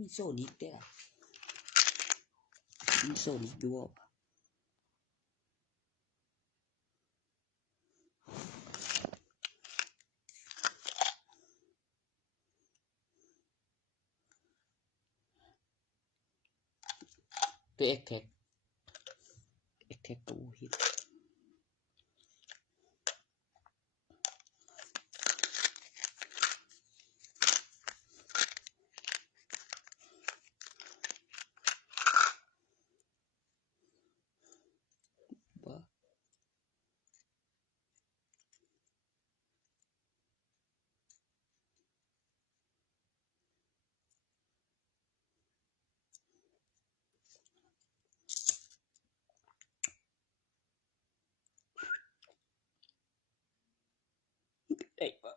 มีโซนิกเด้อมีโซนิกดูตัว Attack ตัวฮิตได้บ่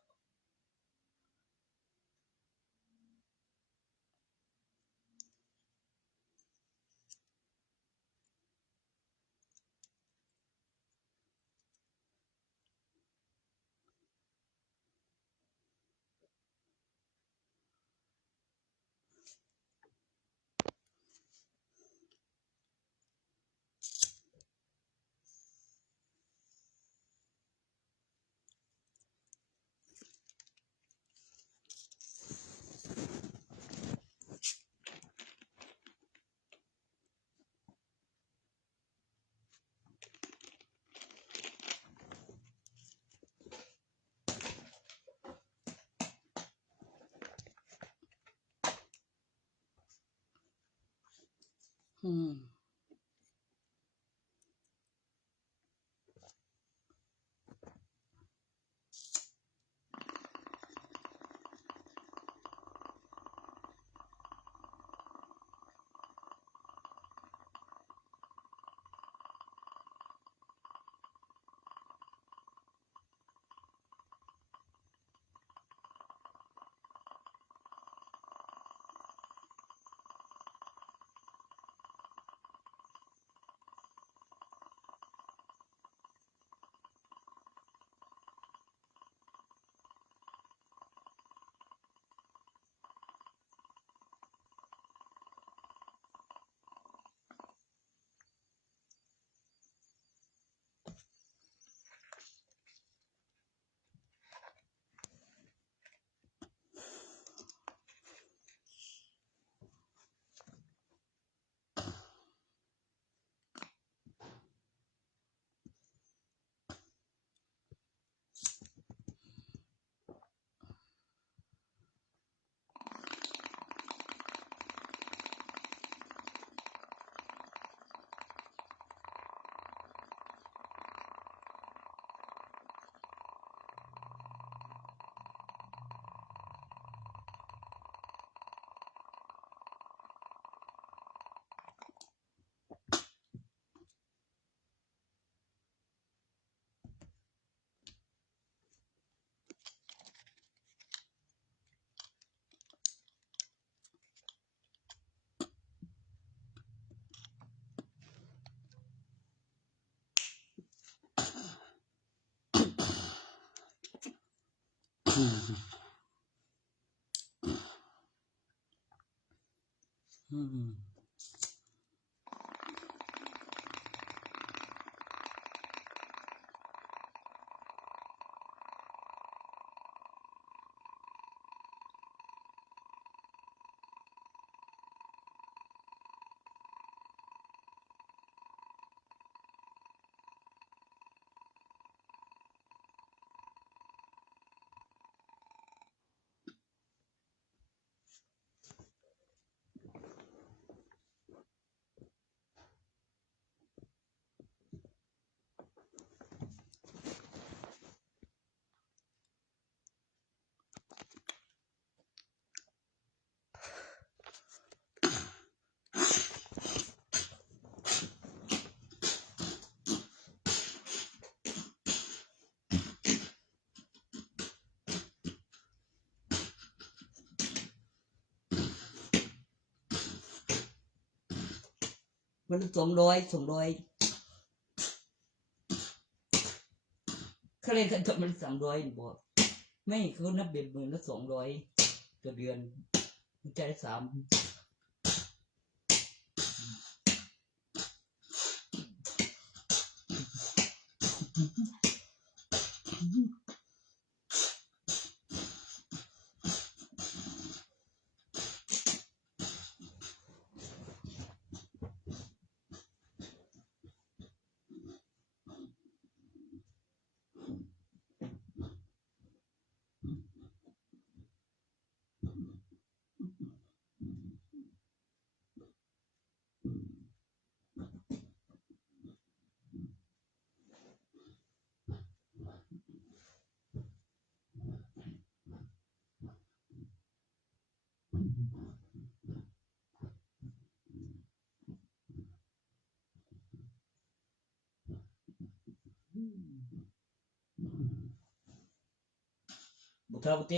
มัน200เขาเล่นกันมัน300บ่ไม่เขานับเป็นมื้อละ200ต่อเดือนมันจ่าย3 บ่ทราบเต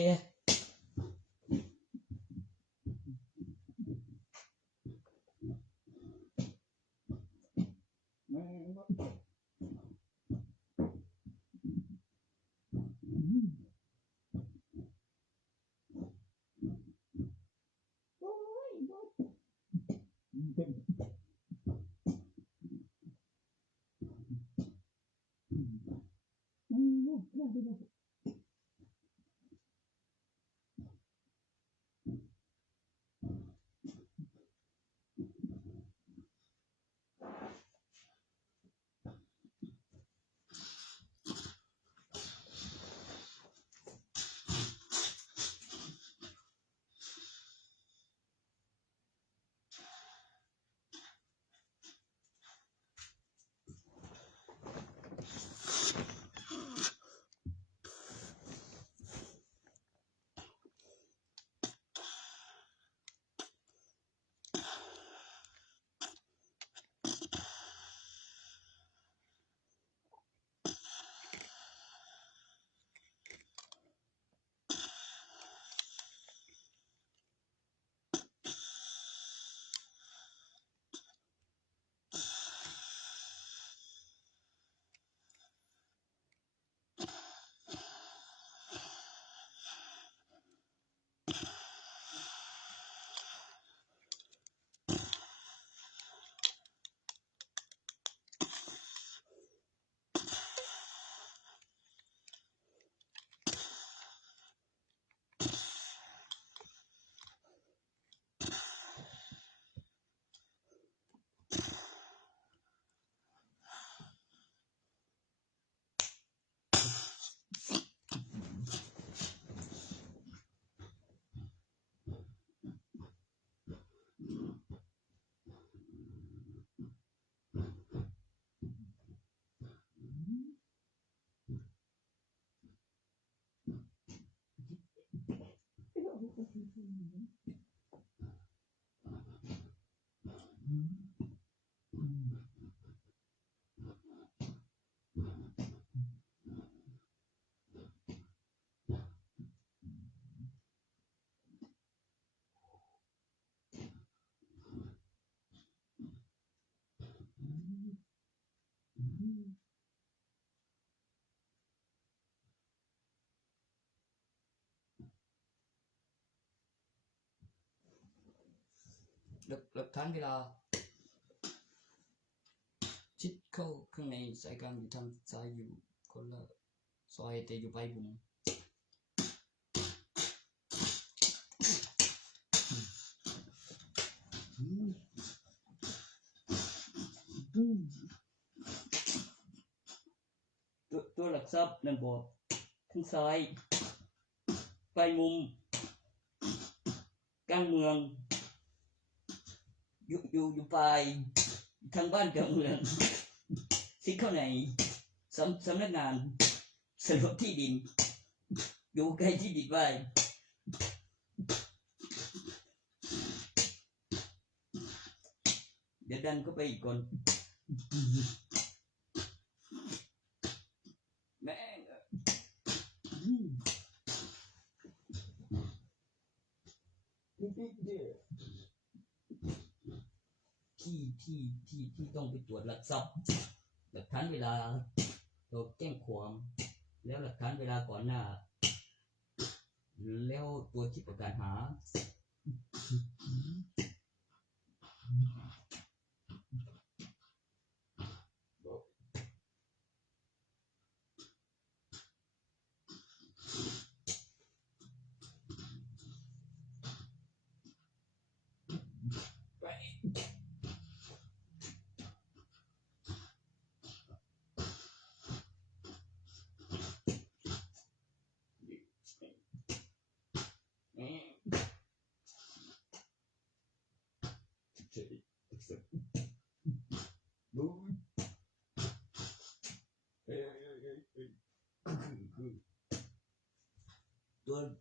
หลักฐานเวลาชิดเข้าข้างในสายกลางอยู่ทางซ้ายอยู่คนละซอยแต่อยู่ปลายบุงตัวหลักทรัพย์นั่นบอกทางซ้ายปลายมุมกลางเมืองอยู่ปลายทางบ้านกลางเมืองสิเข้าในสำนักงานสำรวจที่ดินอยู่ใกล้ที่ดินไว้เดี๋ยวดันเข้าไปอีกก่อนแม่งที่ต้องไปตรวจหลักทรัพย์หลักฐานเวลาเราแจ้งความแล้วหลักฐานเวลาก่อนหน้าแล้วตัวที่ประกาศหา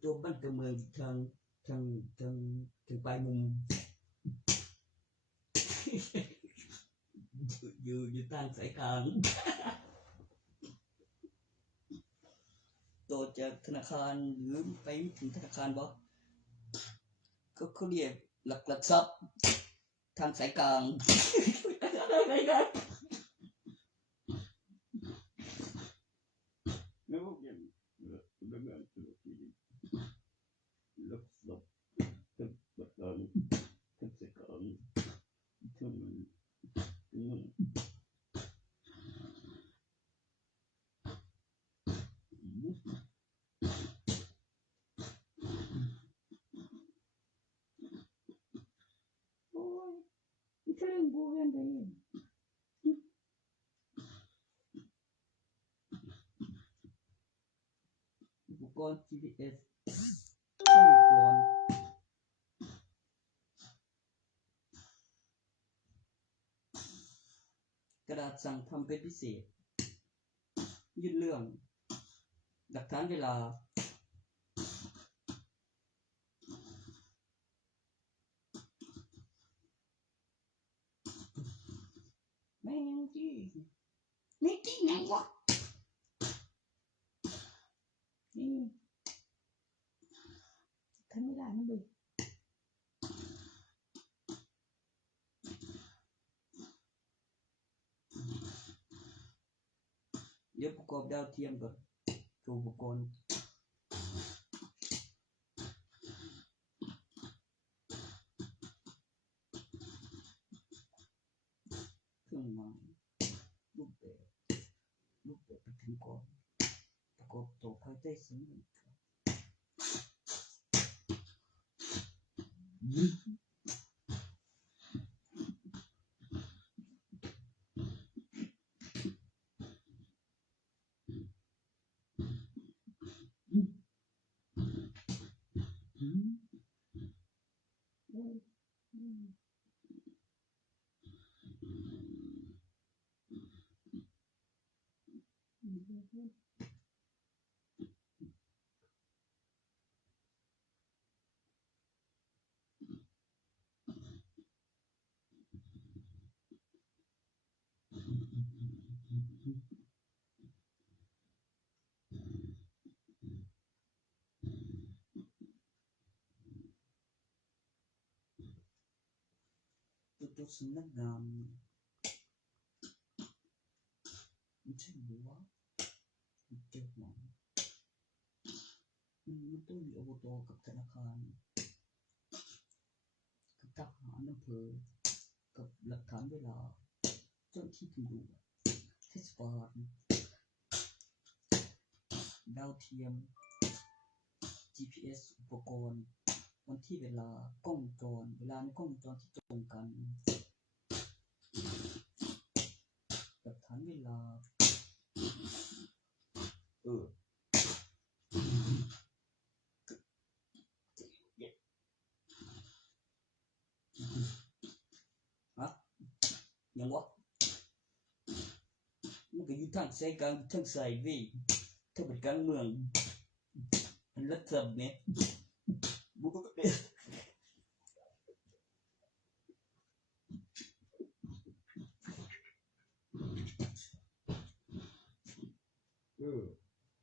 ตัวบ้านตัวเมืองทางปลายมุม อยู่ทางสายกลาง ตัวจากธนาคารหรือไปถึงธนาคารบ่ก็เขาเรียกหลักทรัพย์ทางสายกลาง อะไรกันแล้วอย่างแบบนั้นหลักทรัพย์ทางสายกลางถึงเครื่องบูกันไปอุปกรณ์ GPS กล้องจรกระดาษสั่งทำเป็นพิเศษยื่นเรื่องหลักฐานเวลาแม่งจี้ไม่จี้ไงวะนี่ทำไม่ได้นะเว้ยเดี๋ยวประกอบดาวเทียมก่อนอุปกรณ์เครื่องหมายรูปแบบไปถึงก่อนประกอบต่อภายใต้สัญญาตัวสำนักงานมันใช่หรือวะเจ็บหมอมันต้องมีอบต.กับธนาคารกับทหารอำเภอกับหลักฐานเวลาเจ้าที่ตำรวจเทศบาลดาวเทียม GPS อุปกรณ์วันที่เวลากล้องจรเวลาในกล้องจรที่ตรงกันหลักฐานเวลายังวะมันก็อยู่ทางสายกลางทางสายวีถ้าเป็นกลางเมืองมันรัฐบาลเนี่ยบุกเด้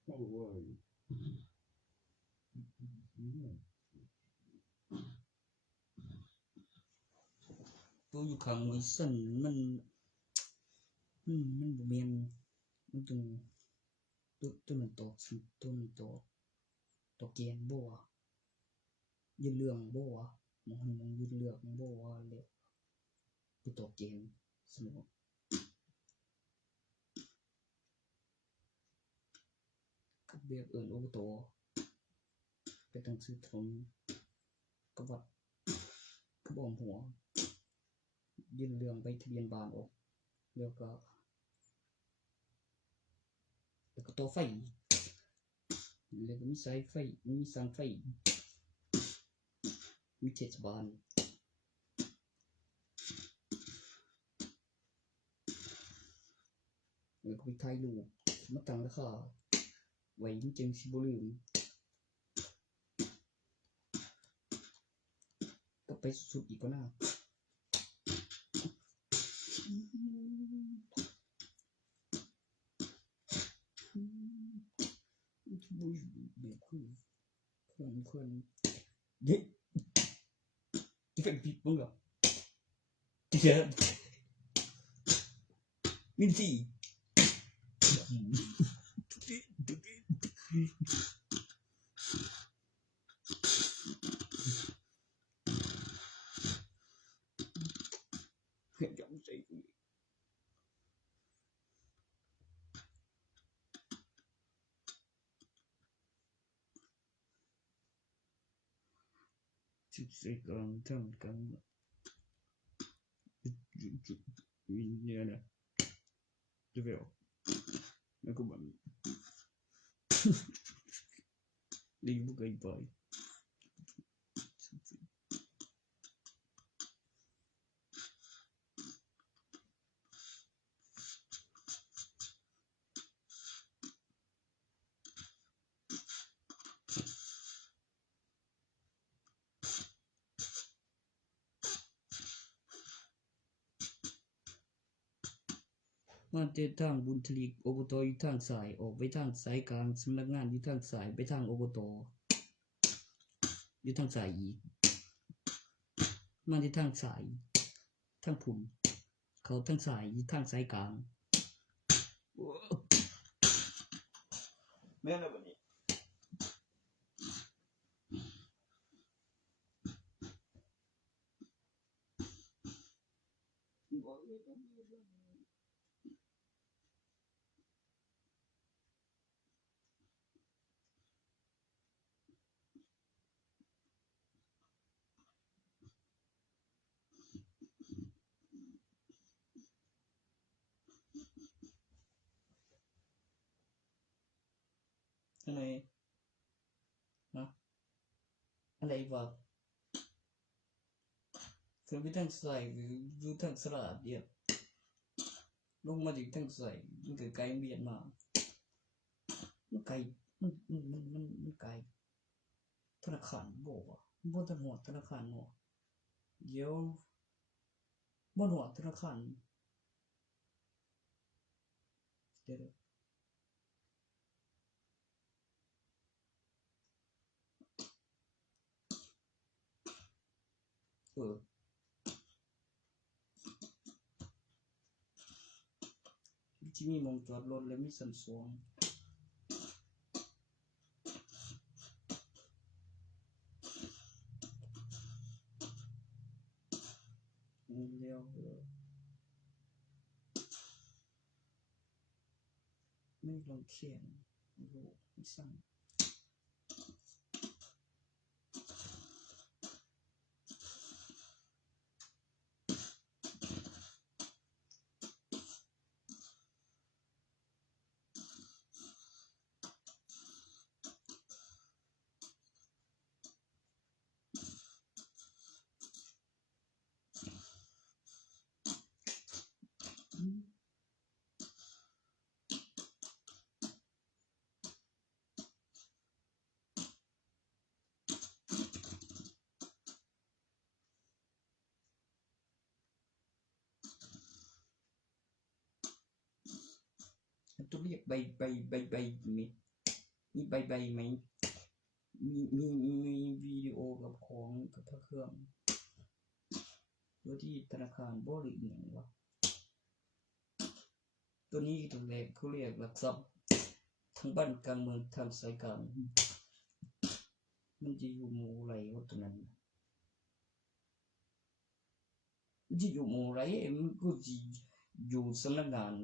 how are youตัวอยู่ข้างไอ้สั่นมันบ่แม่นมันต้องตัวมันตอกตัวมันตอกแกนบ่วะยืนเรื่องบ่วะมันยืนเรื่องบ่วะแล้วไปตอกแกนสมมุติกับแบบเอิ้นอบต.ไปตั้งชื่อถนนกับวัดกับอ้อมหัวยื่นเรื่องไปทะเบียนบ้านออกแล้วก็ต่อไฟแล้วก็มีสายไฟมีสัญไฟมีเทศบาลแล้วก็ไปถ่ายรูปมาตั้งราคาไว้จริงๆสิบ่ลืม ไปสุดอีกกว่าหน้าคนเด็กจะเป็นผิดบ้างเหรอเดี๋ยวมินซี่เห็นจังใจจุดใจกลางทั้งกันวิญญาณจะไปออกแล้วก็แบบดีบุกไกไปมาเตทางบุญทลีกอบตอยู่ทางซ้ายออกไปทางสายกลางสำนักงานอยู่ทางซ้ายไปทางอบตอยู่ทางซ้ายอีกมาที่ทางซ้ายทางพุ่นเขาทางซ้ายอยู่ทางสายกลางแม่นแล้วบัดนี้อะไรฮะอะไรวะขึ้นไปทางซ้ายอยู่ทางสระเดียวลงมาถึงทางซ้ายมันก็ไกลเมียนมามันไกลมันไกลธนาคารบ่วะบ่ทันฮอดธนาคารเนาะเดี๋ยวบ่ฮอดธนาคารเดี๋ยวที่มีหม้องจอดรถและมีสันสวงเลี้ยวไม่ลงเขียนรูปไม่สั่งต้องเรียกใบมีใบไหมมีวิดีโอกับของกับพระเครื่องโดยที่ธนาคารบ่หรือหยังวะตัวนี้ตรงแรกเขาเรียกหลักทรัพย์ทางบ้านกลางเมืองทางสายกลางมันจะอยู่หมู่ไรวะตรงนั้นมันจะอยู่หมู่ไรมันก็สิอยู่สำนักงาน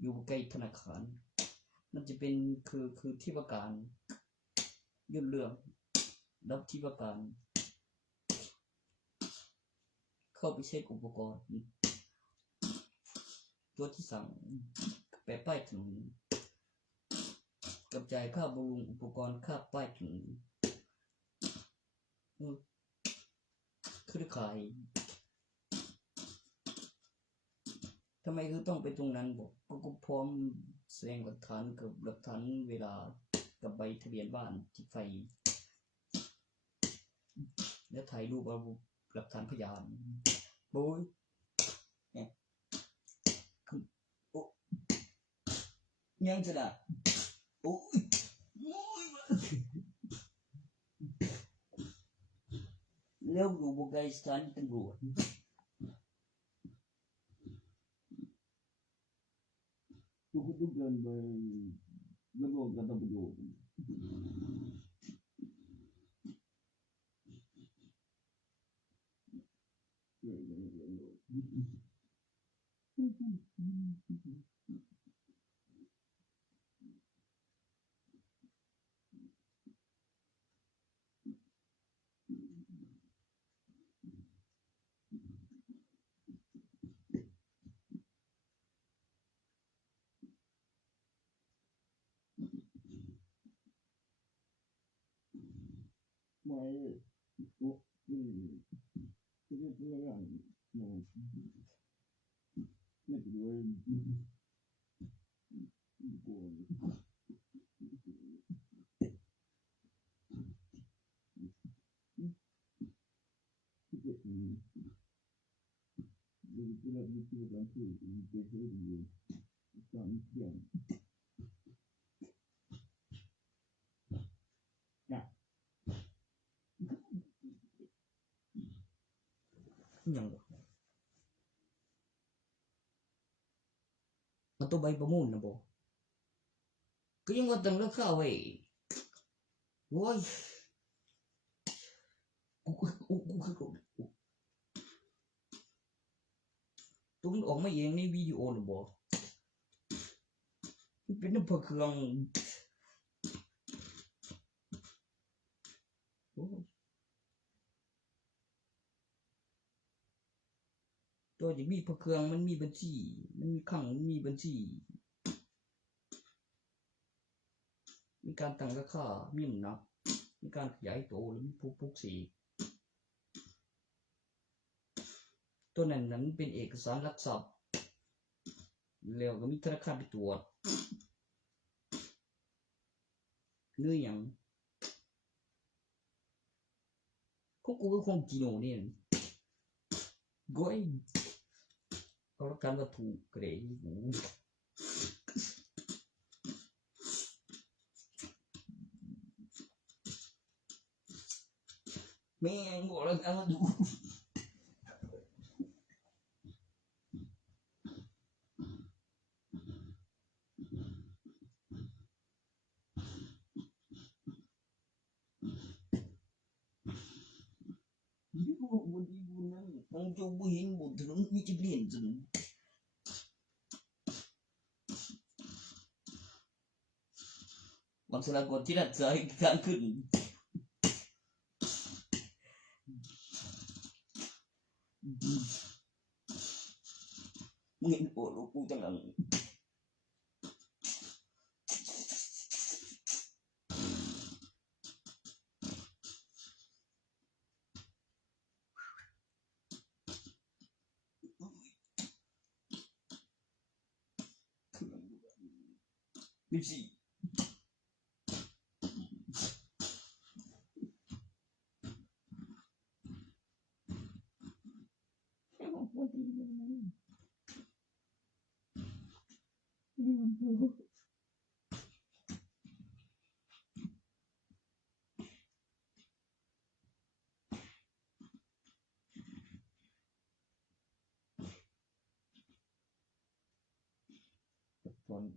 อยู่ใกล้ธนาคารมันจะเป็นคือที่ว่าการยื่นเรื่องรับที่ว่าการเข้าไปเช็คอุปกรณ์ตัวที่สั่งแปะป้ายถนนกับจ่ายค่าบำรุงอุปกรณ์ค่าป้ายถนนเครือข่ายทำไมคือต้องไปตรงนั้นบอกก็พร้อมแสดงหลักฐานกับหลักฐานเวลากับใบทะเบียนบ้านที่ไฟ แล้วถ่ายรูปเอาหลักฐานพยานโอ้ยโอ้ยังจะได้โอ้ยแล้วอยู่บ่ไกลสถานีตำรวจทุกเดือนไปแล้วก็กระทำประโยชน์ไม่โอ้ที่เป็นอย่างนี้ไม่เป็นไรยังบ่มันตัวใบประมูลนะบ่ก็ยังว่าตั้งราคาไว้โอ้ยตัวมันออกมาเองในวิดีโอน่ะบ่มันเป็นน้ำพะเครื่องโอ้ยตัวจะมีพะเครื่องมันมีบัญชีมันมีขังมันมีบัญชีมีการตั้งราคามีน้ำหนักมีการขยายตัวหรือมีปุ๊กสีตัวนั้นเป็นเอกสารหลักทรัพย์แล้วก็มีธนาคารไปตรวจหรือหยังกูก็คงจีโน่นี่ก้อยเอาละกันว่าถูกเกรดกูแม่งบอกแล้วกันว่าถูกÔng cho bố hình một thứ như chim liền dừng bằng sự là còn chỉ đặt giới kháng khẩn nghiện ổ lỗ cụ chẳng lắm biết gì còn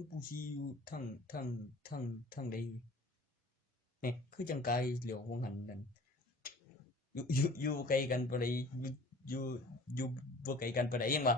คือผู้ที่อยู่ทั้งใดนี่คือจังไกลเหลียวของหันนั่นอยู่ไกลกันปานใดอยู่บ่ไกลกันปานใดยังวะ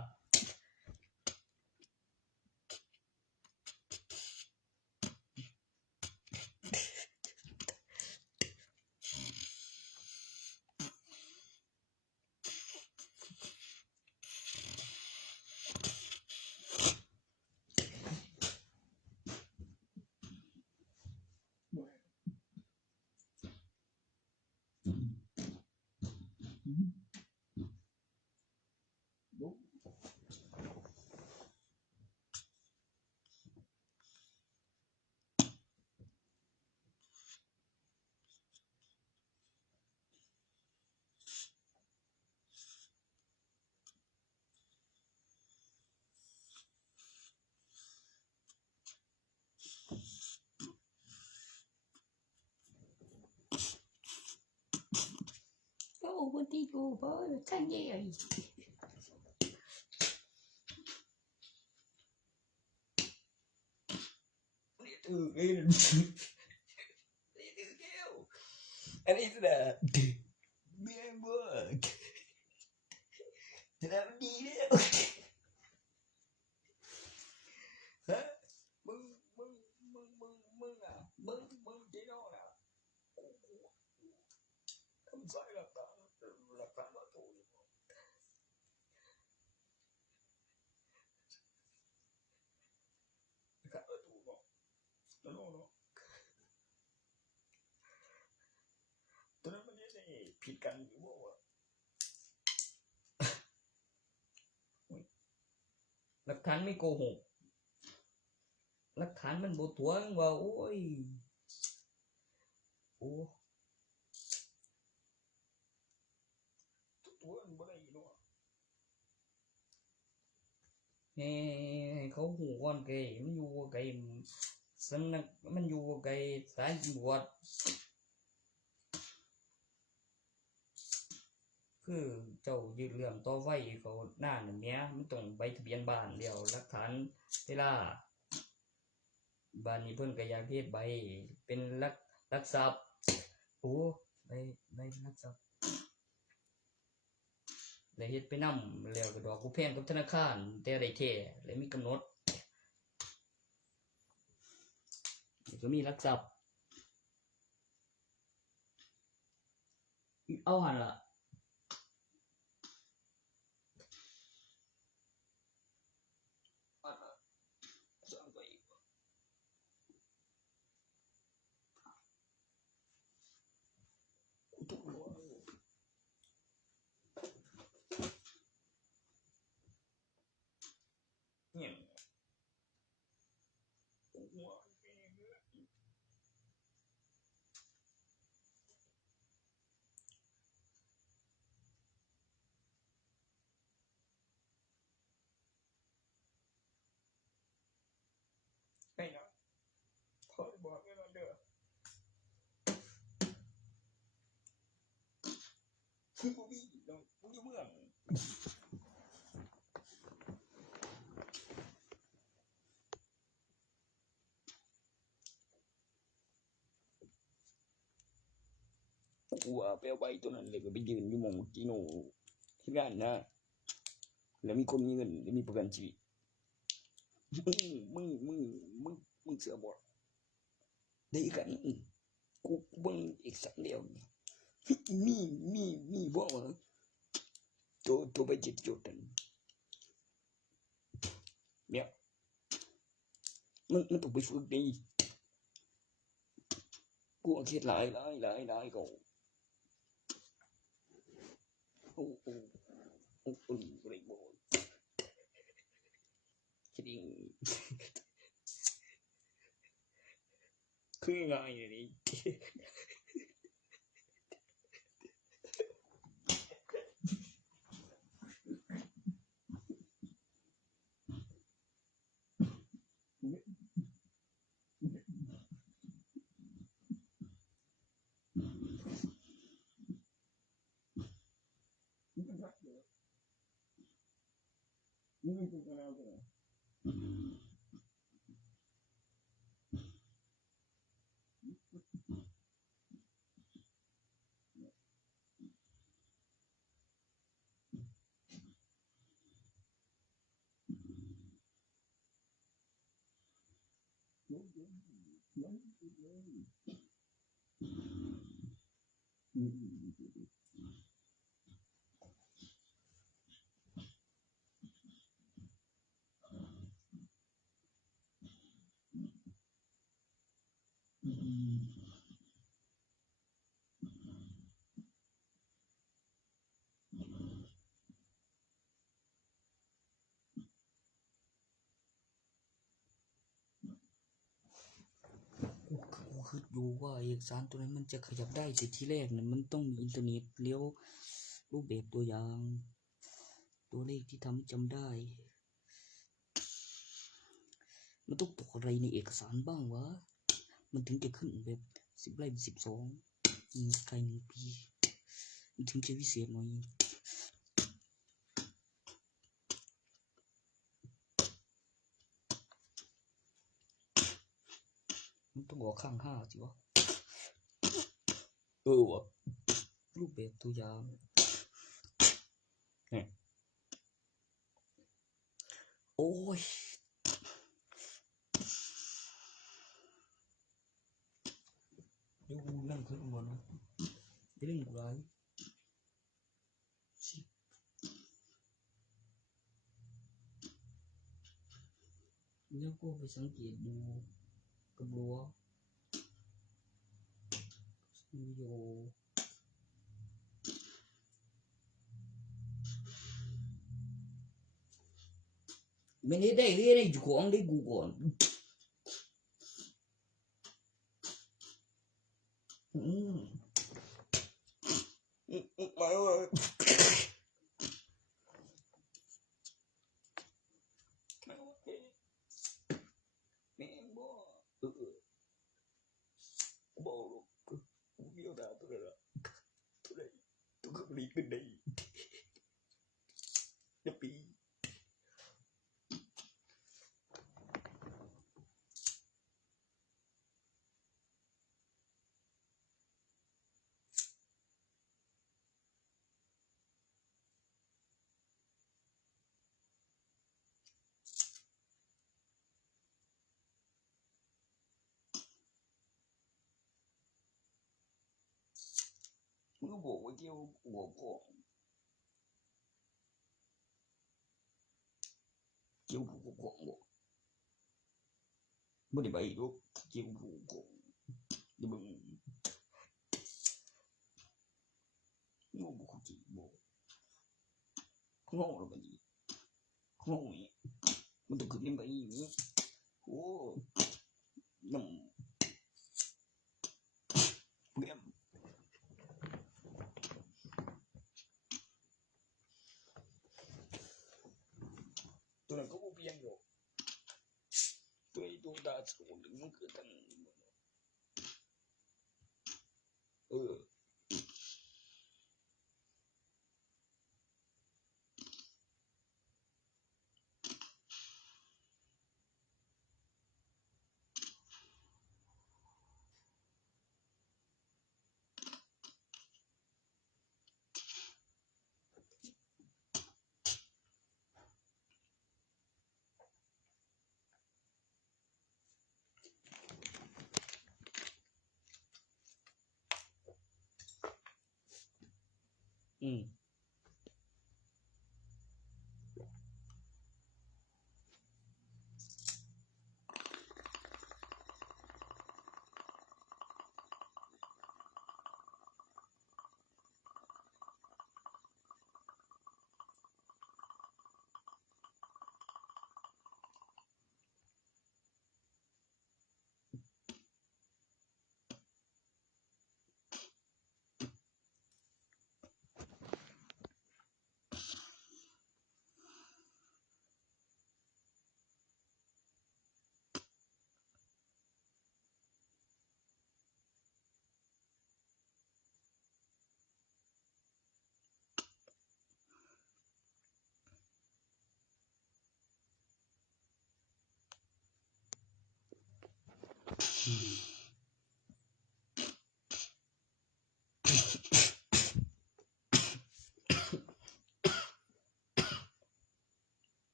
บ่ติกูบ่คันใหญ่อันนี้นะเมียบ่จะทำดีแล้วฮะมึงอ่ะมึงที่นอนอ่ะทำใส่หลักฐานมาถูกนะครับถูกบอกแล้วเนาะตอนนั้นมันได้ผิดกันอยู่บ่วะหลักฐานไม่โกหกหลักฐานมันบ่ตวงว่าโอ้ยโอ้ตัวมันบ่ได้เนาะให้เขาฮู้ก่อนไกมันอยู่ไกสำนักมันอยู่ไกสายตำรวจคือเจ้ายื่นเรื่องต่อไว้เขาหน้านั่นแหมมันต้องใบทะเบียนบ้านแล้วหลักฐานเวลาบ้านนี้เพิ่นก็อยากเฮ็ดใบเป็นหลักทรัพย์โอ้ใบหลักทรัพย์ได้เฮ็ดไปนำแล้วก็ดอกกูแพงกับธนาคารแต่ได้แท้แล้วมีกำหนดก็มีหลักทรัพย์เอาหั่นล่ะเนี่ยไปนะพอบอกให้มันเด้อคือบ่มีดอกกูอยู่เมืองกูไปเอาไว้ตัวนั้นเลยก็ไปยืนอยู่หม่องกิโนที่งานนะแล้วมีคนมีเงินแล้วมีประกันชีวิตมึงเสือบ่ได้กันกูเบิ่งอีกสักเดียวมีบ่ว่าตัวไปจิตจุดนั้นเนี่ยมันต้องไปฝึกดีกูคิดหลายก็โอ้บ่ได้บ่คิดเองคือง่ายนี่ คิดอยู่ว่าเอกสารตัวนั้นมันจะขยับได้แต่ทีแรกน่ะมันต้องมีอินเทอร์เน็ตแล้วรูปแบบตัวอย่างตัวเลขที่ทำจำได้มันต้องตกอะไรในเอกสารบ้างวะมันถึงจะขึ้นแบบ10ไร่เป็น12ใคร1ปีมันถึงจะพิเศษหน่อยมันต้องออกข้าง5สิวะวะรูปแบบตัวอย่างโอ้ยเดี๋ยวกูนั่งขึ้นก่อนนะเรื่องกูไรแล้วก็ไปสังเกตดูกับรั้ววิดีโอไม่ได้เรียนอยู่ของได้กูก่อนมาว่าแม่งบ่บ่กูเบี้ยวดาตัวละตัวใดตัวก็รีขึ้นได้จะปีมึงก็บอกว่าเกี่ยวหัวก่อนเกี่ยวหัวก่อนบ่บ่ได้ไปดอกเกี่ยวหัวก่อนเดี๋ยวมึงบ่เข้าใจบ่งงแล้วบัดนี้งงอีมันต้องขึ้นไปอีกนี่โอ้น้ำเปลี่ยนตัวนั้นก็บ่เปลี่ยนหรอกตัวดาสกุลมันคือตั้ง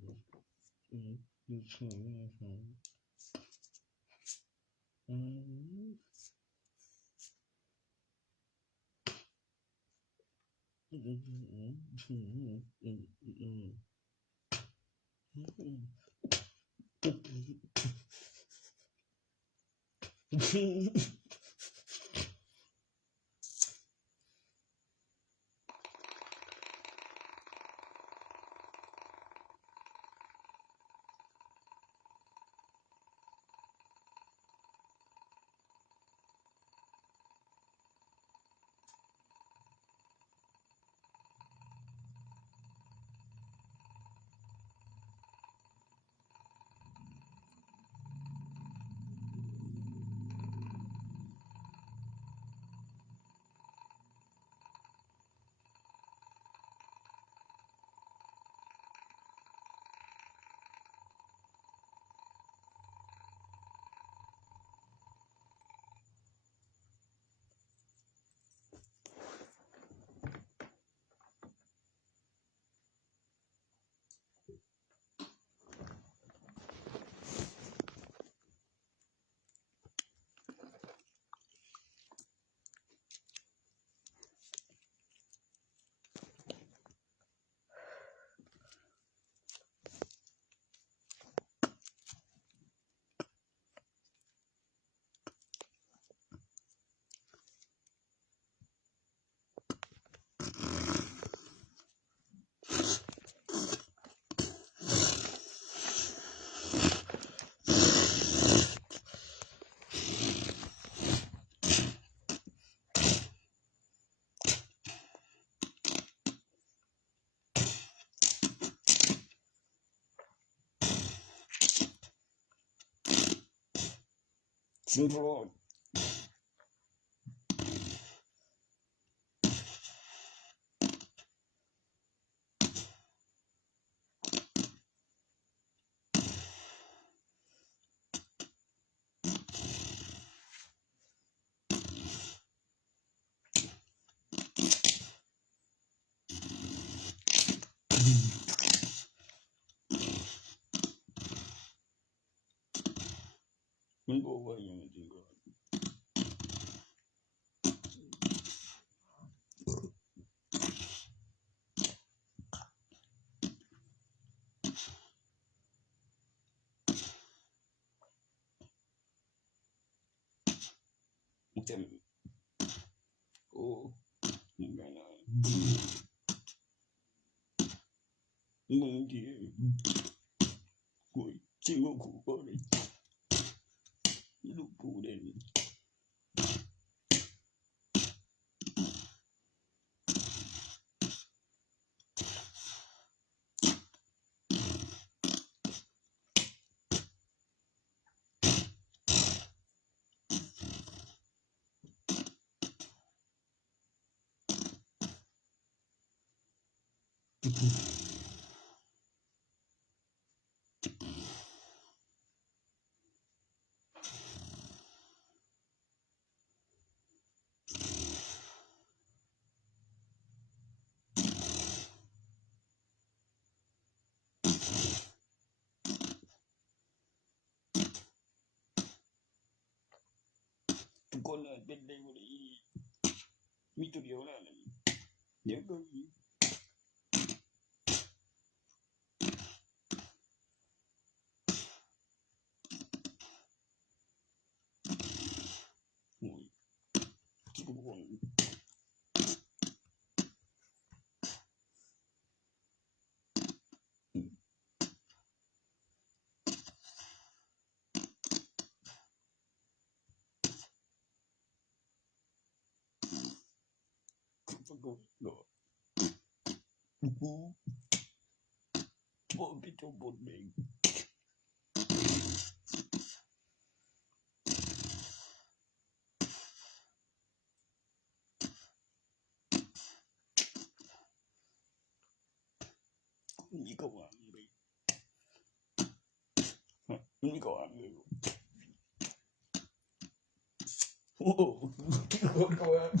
อยู่สูงสิโรดมันบอกว่าอย่างจริงก็จะโอ้มึงไงนะมึงที่กูจริงกูก็เลยลูกกูเด่นทุกคนเป็นได้หมดมีตัวเดียวแล้วเดี๋ยวก็โอ้ยคิดว่าก็หรอบอกพี่โจบนเองนี่ก็วางเลยนี่ก็วางเลยโอ้ที่คนก็วาง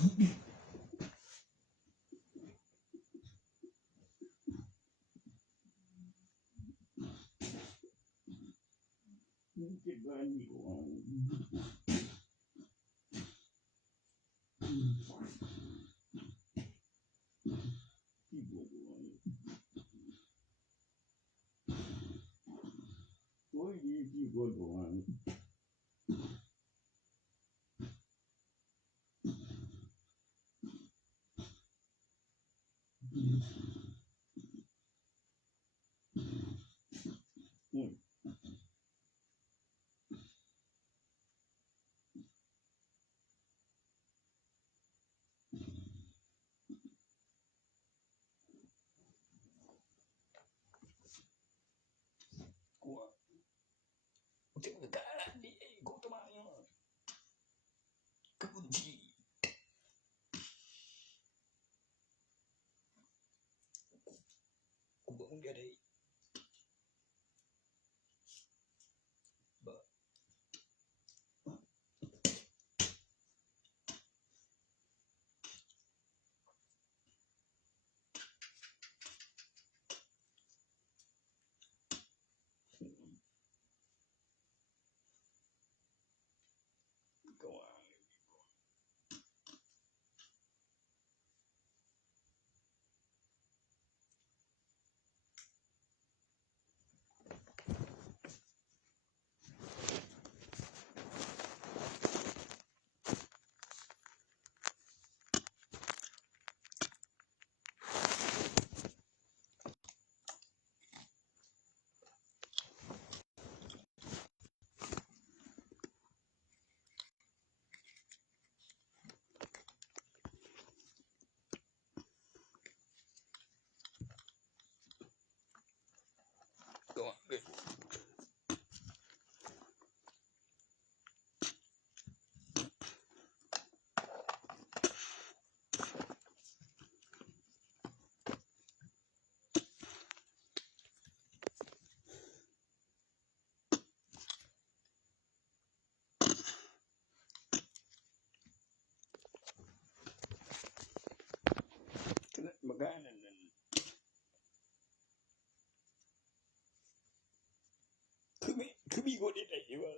คือมีคนได้ว่า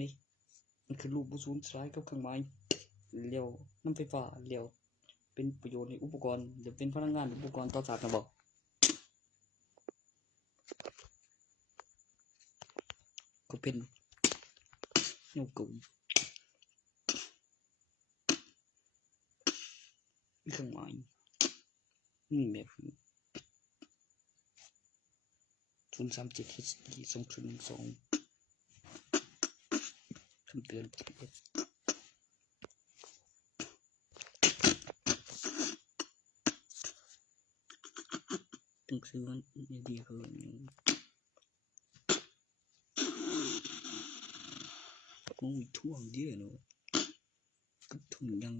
นี่มันคือรูปบ่สูญสลายกับเครื่องหมายแล้วน้ำไฟฟ้าแล้วเป็นประโยชน์ในอุปกรณ์หรือเป็นพลังงานอุปกรณ์ต่อสาธารณะบ่ก็เป็นแนวกูมีเครื่องหมายนี่แบบ037 HD 2012คำเตือนต้องซื้อมันดีเพิ่นคงมีท่วงเยอะเนาะก็ทุ่งยัง